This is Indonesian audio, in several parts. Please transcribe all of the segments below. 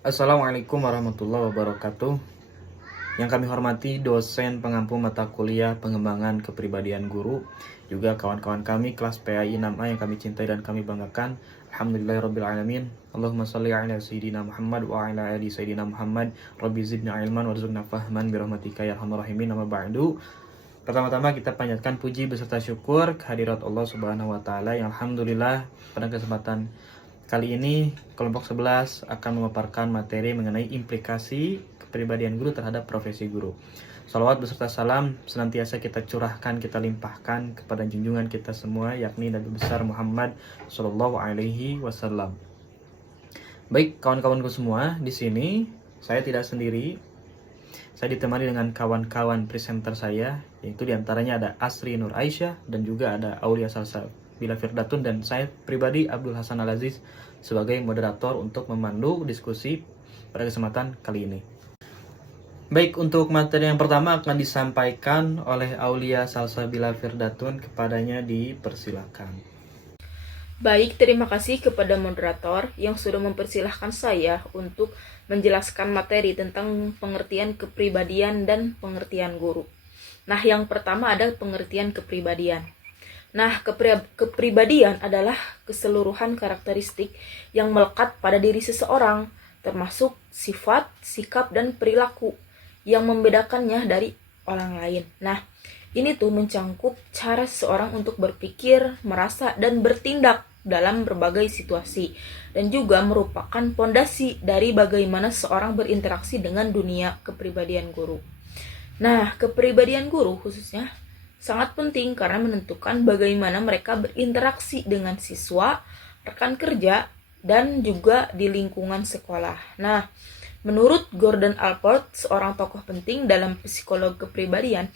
Assalamualaikum warahmatullahi wabarakatuh. Yang kami hormati dosen pengampu mata kuliah pengembangan kepribadian guru, juga kawan-kawan kami kelas PAI 6A yang kami cintai dan kami banggakan. Alhamdulillahirrabbilalamin. Allahumma salli ala sayyidina Muhammad wa ala ali sayyidina Muhammad. Rabbi zidna ilman warzuqna fahman birahmatika ya arhamar rahimin. Amma ba'du. Pertama-tama kita panjatkan puji beserta syukur kehadirat Allah Subhanahu wa taala yang alhamdulillah pada kesempatan kali ini kelompok 11 akan memaparkan materi mengenai implikasi kepribadian guru terhadap profesi guru. Salawat beserta salam senantiasa kita curahkan, kita limpahkan kepada junjungan kita semua, yakni Nabi besar Muhammad Shallallahu Alaihi Wasallam. Baik kawan-kawanku semua, di sini saya tidak sendiri. Saya ditemani dengan kawan-kawan presenter saya, yaitu diantaranya ada Asri Nur Aisyah dan juga ada Aulia Salsabila Firdatun, dan saya pribadi Abdul Hasan Al-Aziz sebagai moderator untuk memandu diskusi pada kesempatan kali ini. Baik, untuk materi yang pertama akan disampaikan oleh Aulia Salsabila Firdatun, kepadanya dipersilakan. Baik, terima kasih kepada moderator yang sudah mempersilahkan saya untuk menjelaskan materi tentang pengertian kepribadian dan pengertian guru. Nah, yang pertama ada pengertian kepribadian. Nah, kepribadian adalah keseluruhan karakteristik yang melekat pada diri seseorang, termasuk sifat, sikap, dan perilaku yang membedakannya dari orang lain. Nah, ini tuh mencangkup cara seseorang untuk berpikir, merasa, dan bertindak dalam berbagai situasi, dan juga merupakan pondasi dari bagaimana seseorang berinteraksi dengan dunia kepribadian guru. Nah, kepribadian guru khususnya sangat penting karena menentukan bagaimana mereka berinteraksi dengan siswa, rekan kerja, dan juga di lingkungan sekolah. Nah, menurut Gordon Allport, seorang tokoh penting dalam psikologi kepribadian,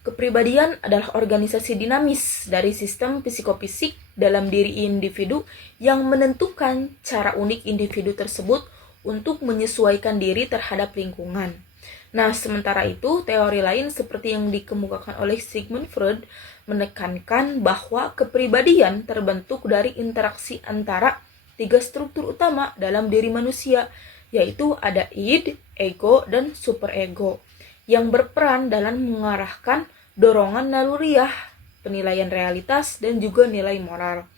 kepribadian adalah organisasi dinamis dari sistem psikofisik dalam diri individu yang menentukan cara unik individu tersebut untuk menyesuaikan diri terhadap lingkungan. Nah, sementara itu, teori lain seperti yang dikemukakan oleh Sigmund Freud menekankan bahwa kepribadian terbentuk dari interaksi antara tiga struktur utama dalam diri manusia, yaitu ada id, ego, dan superego, yang berperan dalam mengarahkan dorongan naluriah, penilaian realitas, dan juga nilai moral.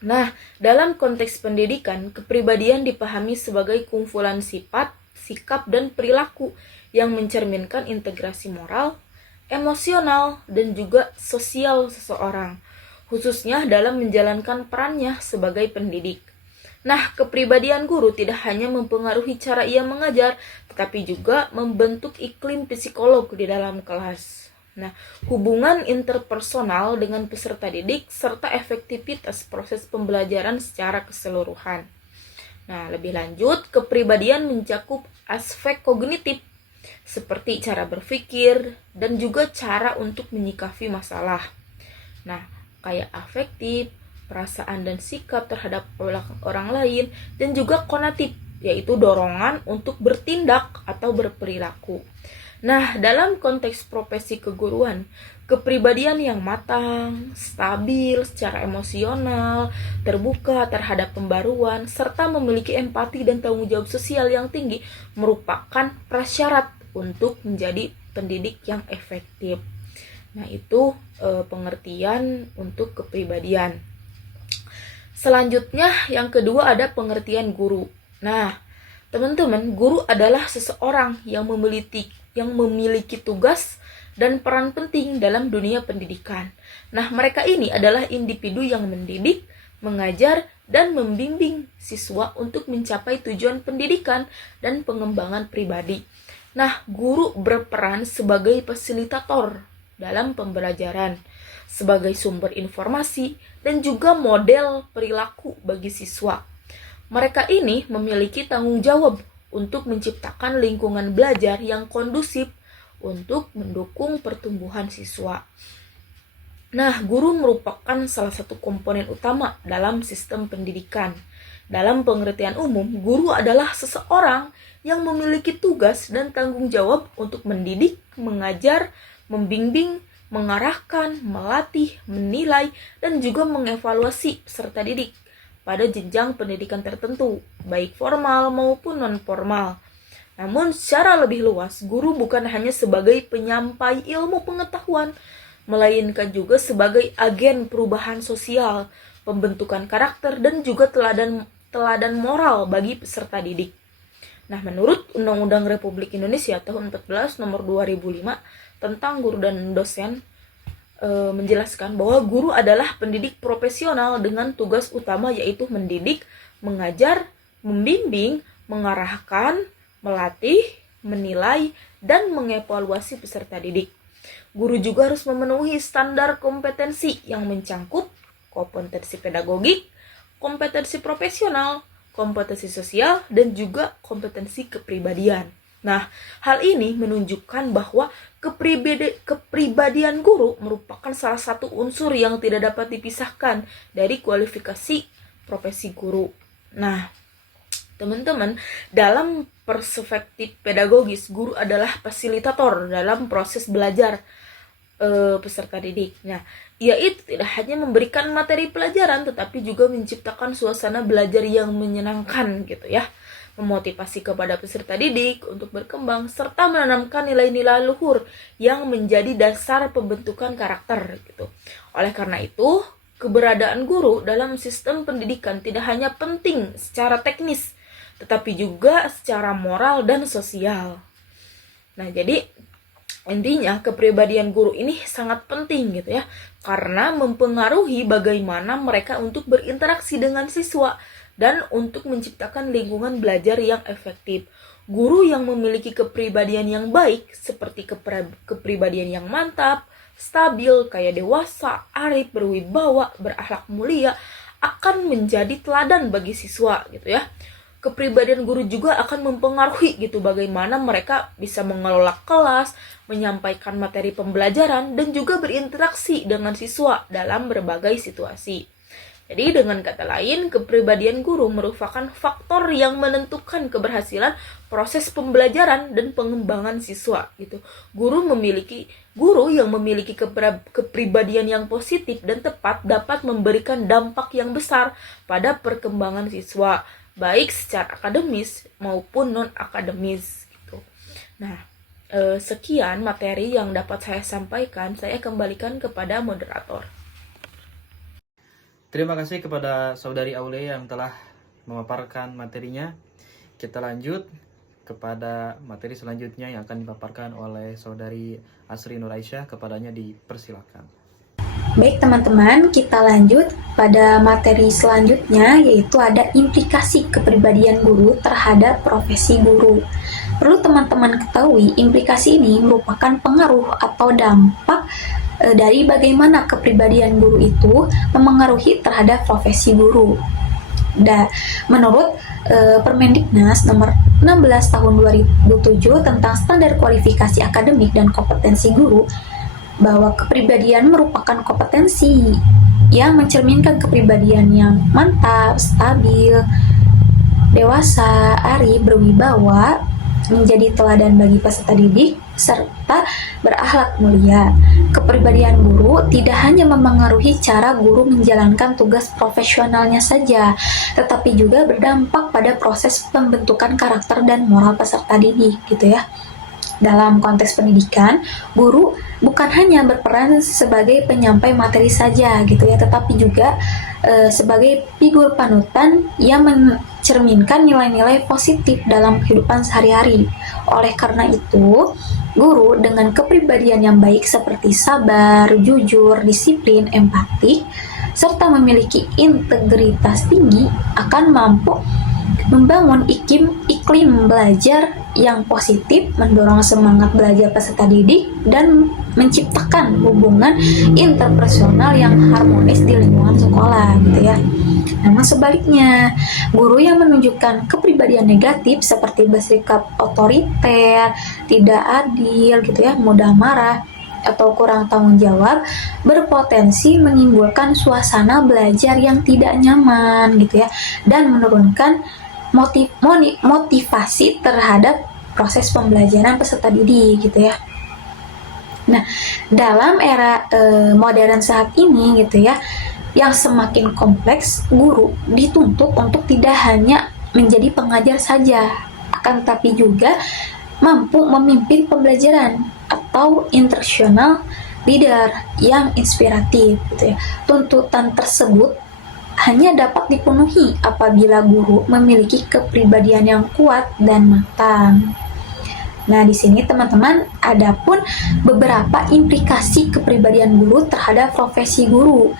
Nah, dalam konteks pendidikan, kepribadian dipahami sebagai kumpulan sifat, sikap, dan perilaku yang mencerminkan integrasi moral, emosional, dan juga sosial seseorang, khususnya dalam menjalankan perannya sebagai pendidik. Nah, kepribadian guru tidak hanya mempengaruhi cara ia mengajar, tetapi juga membentuk iklim psikolog di dalam kelas. Nah, hubungan interpersonal dengan peserta didik serta efektivitas proses pembelajaran secara keseluruhan. Nah, lebih lanjut, kepribadian mencakup aspek kognitif seperti cara berpikir dan juga cara untuk menyikapi masalah. Nah, kayak afektif, perasaan dan sikap terhadap orang lain, dan juga konatif, yaitu dorongan untuk bertindak atau berperilaku. Nah, dalam konteks profesi keguruan, kepribadian yang matang, stabil secara emosional, terbuka terhadap pembaruan, serta memiliki empati dan tanggung jawab sosial yang tinggi merupakan prasyarat untuk menjadi pendidik yang efektif. Nah, itu pengertian untuk kepribadian. Selanjutnya, yang kedua ada pengertian guru. Nah, teman-teman, guru adalah seseorang yang memiliki tugas dan peran penting dalam dunia pendidikan. Nah, mereka ini adalah individu yang mendidik, mengajar, dan membimbing siswa untuk mencapai tujuan pendidikan dan pengembangan pribadi. Nah, guru berperan sebagai fasilitator dalam pembelajaran, sebagai sumber informasi, dan juga model perilaku bagi siswa. Mereka ini memiliki tanggung jawab untuk menciptakan lingkungan belajar yang kondusif untuk mendukung pertumbuhan siswa. Nah, guru merupakan salah satu komponen utama dalam sistem pendidikan. Dalam pengertian umum, guru adalah seseorang yang memiliki tugas dan tanggung jawab untuk mendidik, mengajar, membimbing, mengarahkan, melatih, menilai, dan juga mengevaluasi peserta didik pada jenjang pendidikan tertentu, baik formal maupun non-formal. Namun secara lebih luas, guru bukan hanya sebagai penyampai ilmu pengetahuan, melainkan juga sebagai agen perubahan sosial, pembentukan karakter, dan juga teladan moral bagi peserta didik. Nah, menurut Undang-Undang Republik Indonesia tahun 14 nomor 2005 tentang guru dan dosen, menjelaskan bahwa guru adalah pendidik profesional dengan tugas utama yaitu mendidik, mengajar, membimbing, mengarahkan, melatih, menilai, dan mengevaluasi peserta didik. Guru juga harus memenuhi standar kompetensi yang mencangkup kompetensi pedagogik, kompetensi profesional, kompetensi sosial, dan juga kompetensi kepribadian. Nah, hal ini menunjukkan bahwa kepribadian guru merupakan salah satu unsur yang tidak dapat dipisahkan dari kualifikasi profesi guru. Nah, teman-teman, dalam perspektif pedagogis, guru adalah fasilitator dalam proses belajar peserta didik. Nah, ia itu tidak hanya memberikan materi pelajaran, tetapi juga menciptakan suasana belajar yang menyenangkan gitu ya, memotivasi kepada peserta didik untuk berkembang, serta menanamkan nilai-nilai luhur yang menjadi dasar pembentukan karakter gitu. Oleh karena itu, keberadaan guru dalam sistem pendidikan tidak hanya penting secara teknis, tetapi juga secara moral dan sosial. Nah, jadi intinya kepribadian guru ini sangat penting gitu ya, karena mempengaruhi bagaimana mereka untuk berinteraksi dengan siswa dan untuk menciptakan lingkungan belajar yang efektif. Guru yang memiliki kepribadian yang baik seperti kepribadian yang mantap, stabil, kayak dewasa, arif, berwibawa, berakhlak mulia akan menjadi teladan bagi siswa gitu ya. Kepribadian guru juga akan mempengaruhi gitu bagaimana mereka bisa mengelola kelas, menyampaikan materi pembelajaran, dan juga berinteraksi dengan siswa dalam berbagai situasi. Jadi dengan kata lain, kepribadian guru merupakan faktor yang menentukan keberhasilan proses pembelajaran dan pengembangan siswa gitu. Guru yang memiliki kepribadian yang positif dan tepat dapat memberikan dampak yang besar pada perkembangan siswa, baik secara akademis maupun non-akademis gitu. Nah, sekian materi yang dapat saya sampaikan. Saya kembalikan kepada moderator. Terima kasih kepada Saudari Aule yang telah memaparkan materinya. Kita lanjut kepada materi selanjutnya yang akan dipaparkan oleh Saudari Asri Nur Aisyah. Kepadanya dipersilakan. Baik teman-teman, kita lanjut pada materi selanjutnya, yaitu ada implikasi kepribadian guru terhadap profesi guru. Perlu teman-teman ketahui, implikasi ini merupakan pengaruh atau dampak dari bagaimana kepribadian guru itu memengaruhi terhadap profesi guru. Menurut Permendiknas nomor 16 tahun 2007 tentang standar kualifikasi akademik dan kompetensi guru, bahwa kepribadian merupakan kompetensi yang mencerminkan kepribadian yang mantap, stabil, dewasa, arif, berwibawa, menjadi teladan bagi peserta didik, serta berakhlak mulia. Kepribadian guru tidak hanya memengaruhi cara guru menjalankan tugas profesionalnya saja, tetapi juga berdampak pada proses pembentukan karakter dan moral peserta didik, gitu ya. Dalam konteks pendidikan, guru bukan hanya berperan sebagai penyampai materi saja, gitu ya, tetapi juga sebagai figur panutan yang mencerminkan nilai-nilai positif dalam kehidupan sehari-hari. Oleh karena itu, guru dengan kepribadian yang baik seperti sabar, jujur, disiplin, empatik, serta memiliki integritas tinggi akan mampu membangun iklim belajar yang positif, mendorong semangat belajar peserta didik, dan menciptakan hubungan interpersonal yang harmonis di lingkungan sekolah, gitu ya. Namun sebaliknya, guru yang menunjukkan kepribadian negatif seperti bersikap otoriter, tidak adil, gitu ya, mudah marah, atau kurang tanggung jawab, berpotensi menimbulkan suasana belajar yang tidak nyaman, gitu ya, dan menurunkan motivasi terhadap proses pembelajaran peserta didik, gitu ya. Nah, dalam era modern saat ini, gitu ya, yang semakin kompleks, guru dituntut untuk tidak hanya menjadi pengajar saja, akan tetapi juga mampu memimpin pembelajaran atau instructional leader yang inspiratif gitu ya. Tuntutan tersebut hanya dapat dipenuhi apabila guru memiliki kepribadian yang kuat dan matang. Nah, di sini teman-teman ada pun beberapa implikasi kepribadian guru terhadap profesi guru.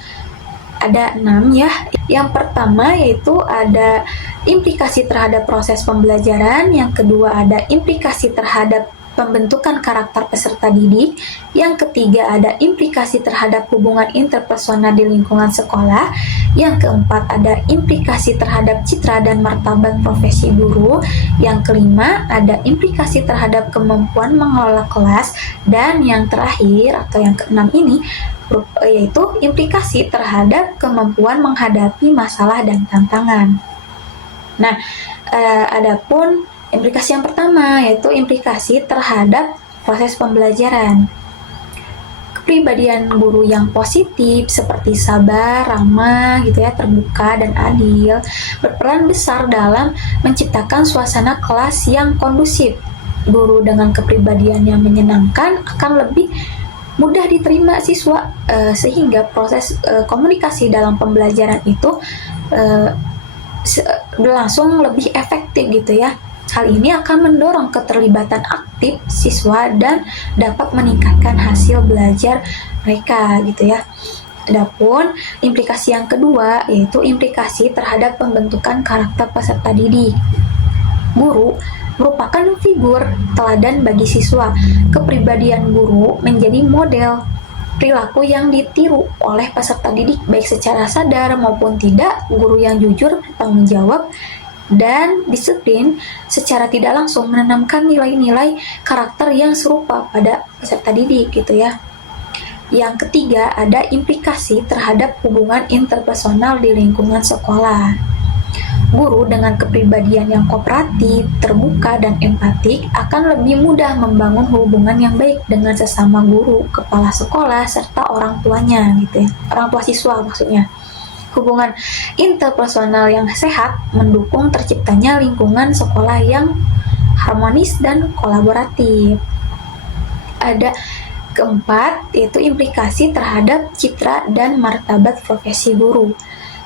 Ada 6 ya. Yang pertama yaitu ada implikasi terhadap proses pembelajaran, yang kedua ada implikasi terhadap pembentukan karakter peserta didik, yang ketiga ada implikasi terhadap hubungan interpersonal di lingkungan sekolah, yang keempat ada implikasi terhadap citra dan martabat profesi guru, yang kelima ada implikasi terhadap kemampuan mengelola kelas, dan yang terakhir atau yang keenam ini yaitu implikasi terhadap kemampuan menghadapi masalah dan tantangan. Nah, adapun implikasi yang pertama yaitu implikasi terhadap proses pembelajaran. Kepribadian guru yang positif seperti sabar, ramah, gitu ya, terbuka dan adil berperan besar dalam menciptakan suasana kelas yang kondusif. Guru dengan kepribadian yang menyenangkan akan lebih mudah diterima siswa, sehingga proses komunikasi dalam pembelajaran itu berlangsung lebih efektif gitu ya. Hal ini akan mendorong keterlibatan aktif siswa dan dapat meningkatkan hasil belajar mereka gitu ya. Adapun implikasi yang kedua yaitu implikasi terhadap pembentukan karakter peserta didik. Guru merupakan figur teladan bagi siswa. Kepribadian guru menjadi model perilaku yang ditiru oleh peserta didik baik secara sadar maupun tidak. Guru yang jujur, bertanggung jawab, dan disiplin secara tidak langsung menanamkan nilai-nilai karakter yang serupa pada peserta didik gitu ya. Yang ketiga ada implikasi terhadap hubungan interpersonal di lingkungan sekolah. Guru dengan kepribadian yang kooperatif, terbuka, dan empatik akan lebih mudah membangun hubungan yang baik dengan sesama guru, kepala sekolah, serta orang tuanya gitu ya. Orang tua siswa maksudnya. Hubungan interpersonal yang sehat mendukung terciptanya lingkungan sekolah yang harmonis dan kolaboratif. Ada keempat, yaitu implikasi terhadap citra dan martabat profesi guru.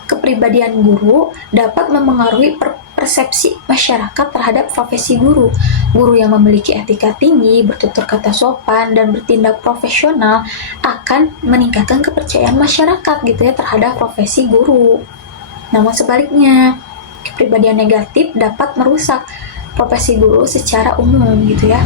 Kepribadian guru dapat memengaruhi persepsi masyarakat terhadap profesi guru. Guru yang memiliki etika tinggi, bertutur kata sopan, dan bertindak profesional akan meningkatkan kepercayaan masyarakat gitu ya terhadap profesi guru. Namun sebaliknya, kepribadian negatif dapat merusak profesi guru secara umum gitu ya.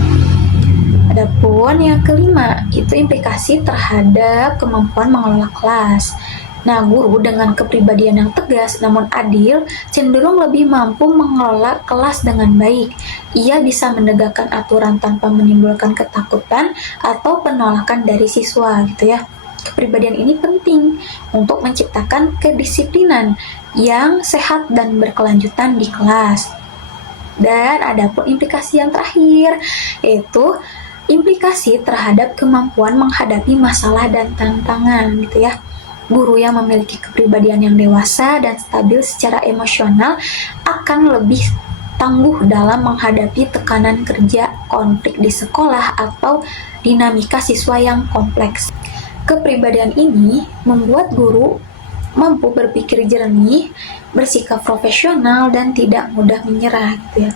Adapun yang kelima, itu implikasi terhadap kemampuan mengelola kelas. Nah, guru dengan kepribadian yang tegas namun adil cenderung lebih mampu mengelola kelas dengan baik. Ia bisa menegakkan aturan tanpa menimbulkan ketakutan atau penolakan dari siswa gitu ya. Kepribadian ini penting untuk menciptakan kedisiplinan yang sehat dan berkelanjutan di kelas. Dan ada pun implikasi yang terakhir, yaitu implikasi terhadap kemampuan menghadapi masalah dan tantangan gitu ya. Guru yang memiliki kepribadian yang dewasa dan stabil secara emosional akan lebih tangguh dalam menghadapi tekanan kerja, konflik di sekolah, atau dinamika siswa yang kompleks. Kepribadian ini membuat guru mampu berpikir jernih, bersikap profesional, dan tidak mudah menyerah gitu ya.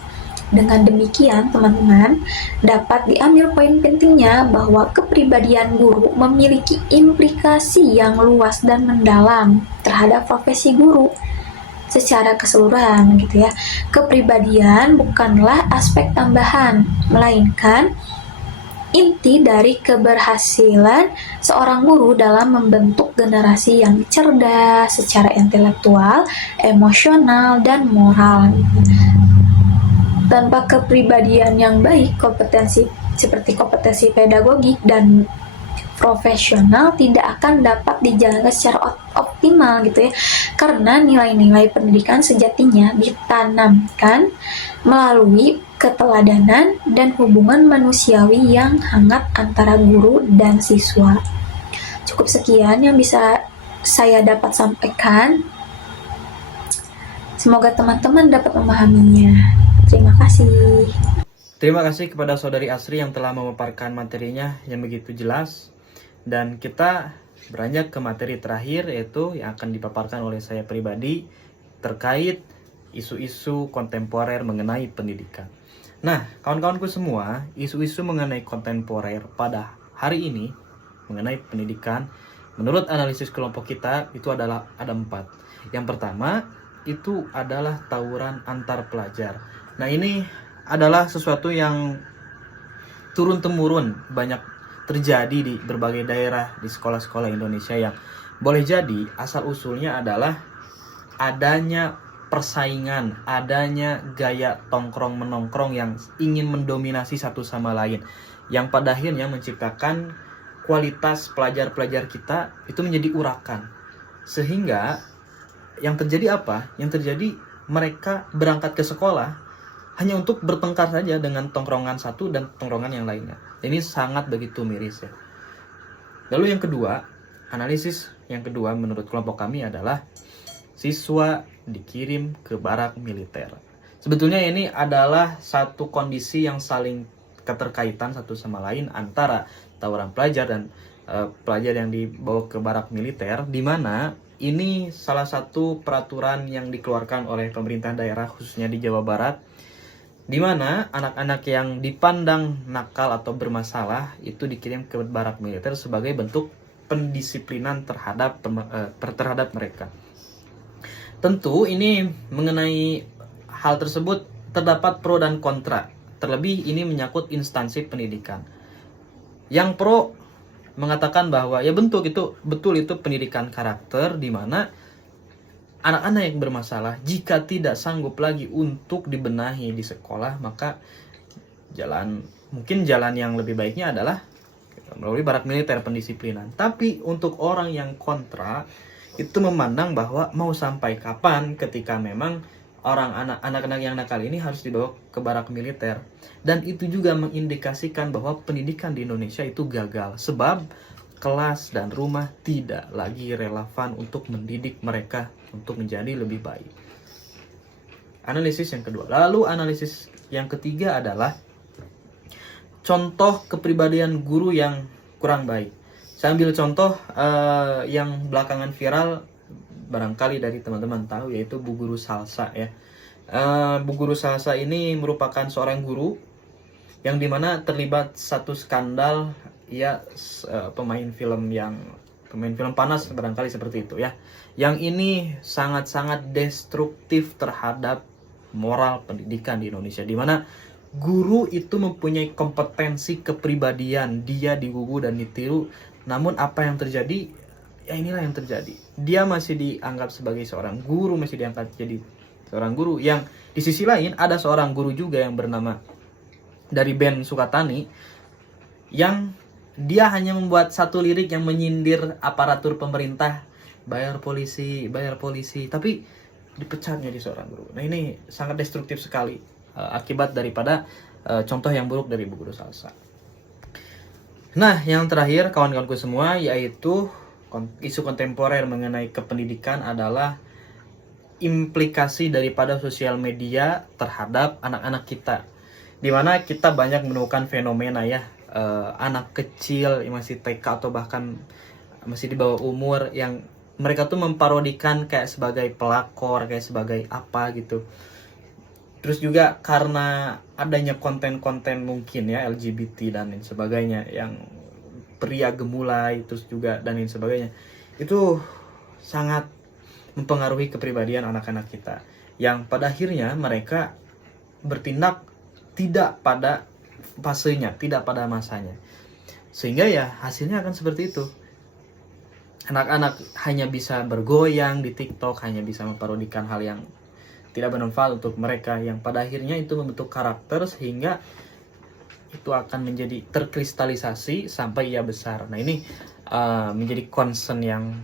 Dengan demikian, teman-teman, dapat diambil poin pentingnya bahwa kepribadian guru memiliki implikasi yang luas dan mendalam terhadap profesi guru secara keseluruhan gitu ya. Kepribadian bukanlah aspek tambahan, melainkan inti dari keberhasilan seorang guru dalam membentuk generasi yang cerdas secara intelektual, emosional, dan moral. Tanpa kepribadian yang baik, kompetensi pedagogik dan profesional tidak akan dapat dijalankan secara optimal gitu ya. Karena nilai-nilai pendidikan sejatinya ditanamkan melalui keteladanan dan hubungan manusiawi yang hangat antara guru dan siswa. Cukup sekian yang bisa saya dapat sampaikan. Semoga teman-teman dapat memahaminya. Terima kasih. Terima kasih kepada Saudari Asri yang telah memaparkan materinya yang begitu jelas. Dan kita beranjak ke materi terakhir, yaitu yang akan dipaparkan oleh saya pribadi terkait isu-isu kontemporer mengenai pendidikan. Nah, kawan-kawanku semua, isu-isu mengenai kontemporer pada hari ini mengenai pendidikan, menurut analisis kelompok kita itu adalah ada 4. Yang pertama itu adalah tawuran antar pelajar. Nah, ini adalah sesuatu yang turun-temurun banyak terjadi di berbagai daerah di sekolah-sekolah Indonesia, yang boleh jadi asal-usulnya adalah adanya persaingan, adanya gaya tongkrong-menongkrong yang ingin mendominasi satu sama lain, yang pada akhirnya menciptakan kualitas pelajar-pelajar kita itu menjadi urakan. Sehingga yang terjadi apa? Yang terjadi mereka berangkat ke sekolah hanya untuk bertengkar saja dengan tongkrongan satu dan tongkrongan yang lainnya. Ini sangat begitu miris ya. Lalu yang kedua, analisis yang kedua menurut kelompok kami adalah siswa dikirim ke barak militer. Sebetulnya ini adalah satu kondisi yang saling keterkaitan satu sama lain antara tawuran pelajar dan pelajar yang dibawa ke barak militer, di mana ini salah satu peraturan yang dikeluarkan oleh pemerintah daerah khususnya di Jawa Barat, di mana anak-anak yang dipandang nakal atau bermasalah itu dikirim ke barak militer sebagai bentuk pendisiplinan terhadap mereka. Tentu ini mengenai hal tersebut terdapat pro dan kontra. Terlebih ini menyangkut instansi pendidikan. Yang pro mengatakan bahwa ya betul itu pendidikan karakter, di mana anak-anak yang bermasalah jika tidak sanggup lagi untuk dibenahi di sekolah, maka jalan yang lebih baiknya adalah melalui barak militer pendisiplinan. Tapi untuk orang yang kontra itu memandang bahwa mau sampai kapan ketika memang anak-anak yang nakal ini harus dibawa ke barak militer. Dan itu juga mengindikasikan bahwa pendidikan di Indonesia itu gagal, sebab kelas dan rumah tidak lagi relevan untuk mendidik mereka untuk menjadi lebih baik. Analisis yang kedua. Lalu analisis yang ketiga adalah contoh kepribadian guru yang kurang baik. Saya ambil contoh yang belakangan viral, barangkali dari teman-teman tahu, yaitu Bu Guru Salsa ya. Bu Guru Salsa ini merupakan seorang guru yang dimana terlibat satu skandal ya, pemain film panas barangkali seperti itu ya. Yang ini sangat-sangat destruktif terhadap moral pendidikan di Indonesia, di mana guru itu mempunyai kompetensi kepribadian, dia digugu dan ditiru. Namun apa yang terjadi? Ya inilah yang terjadi. Dia masih dianggap sebagai seorang guru, masih diangkat jadi seorang guru. Yang di sisi lain ada seorang guru juga yang bernama dari band Sukatani, yang dia hanya membuat satu lirik yang menyindir aparatur pemerintah, bayar polisi, tapi dipecatnya di seorang guru. Nah ini sangat destruktif sekali akibat daripada contoh yang buruk dari Bu Guru Salsa. Nah, yang terakhir kawan-kawanku semua, yaitu isu kontemporer mengenai kependidikan adalah implikasi daripada sosial media terhadap anak-anak kita. Dimana kita banyak menemukan fenomena ya, anak kecil yang masih TK atau bahkan masih di bawah umur, yang mereka tuh memparodikan kayak sebagai pelakor, kayak sebagai apa gitu. Terus juga karena adanya konten-konten mungkin ya LGBT dan lain sebagainya, yang pria gemulai, terus juga dan lain sebagainya, itu sangat mempengaruhi kepribadian anak-anak kita, yang pada akhirnya mereka bertindak tidak pada fasenya, tidak pada masanya, sehingga ya hasilnya akan seperti itu. Anak-anak hanya bisa bergoyang di TikTok, hanya bisa memparodikan hal yang tidak bermanfaat untuk mereka, yang pada akhirnya itu membentuk karakter sehingga itu akan menjadi terkristalisasi sampai ia besar. Nah ini menjadi concern yang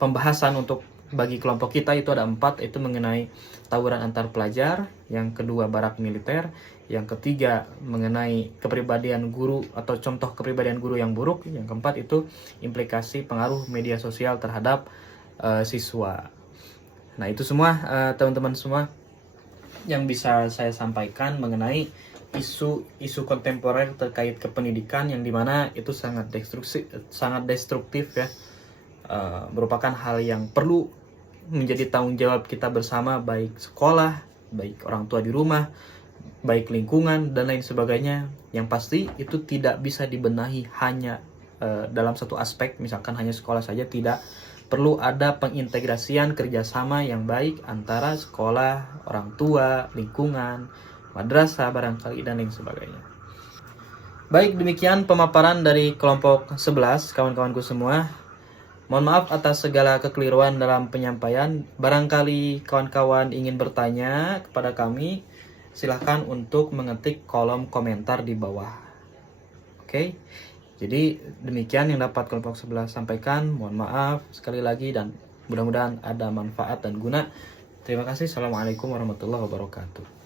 pembahasan untuk bagi kelompok kita itu ada 4, itu mengenai tawuran antar pelajar, yang kedua barak militer, yang ketiga mengenai kepribadian guru atau contoh kepribadian guru yang buruk, yang keempat itu implikasi pengaruh media sosial terhadap siswa. Nah itu semua teman-teman semua yang bisa saya sampaikan mengenai isu kontemporer terkait kependidikan, yang dimana itu sangat destruktif ya. Merupakan hal yang perlu menjadi tanggung jawab kita bersama, baik sekolah, baik orang tua di rumah, baik lingkungan dan lain sebagainya. Yang pasti itu tidak bisa dibenahi hanya dalam satu aspek, misalkan hanya sekolah saja, tidak. Perlu ada pengintegrasian kerjasama yang baik antara sekolah, orang tua, lingkungan, madrasah barangkali dan lain sebagainya. Baik, demikian pemaparan dari kelompok 11 kawan-kawanku semua. Mohon maaf atas segala kekeliruan dalam penyampaian. Barangkali kawan-kawan ingin bertanya kepada kami, silahkan untuk mengetik kolom komentar di bawah. Oke, jadi demikian yang dapat kelompok 11 sampaikan. Mohon maaf sekali lagi dan mudah-mudahan ada manfaat dan guna. Terima kasih. Assalamualaikum warahmatullahi wabarakatuh.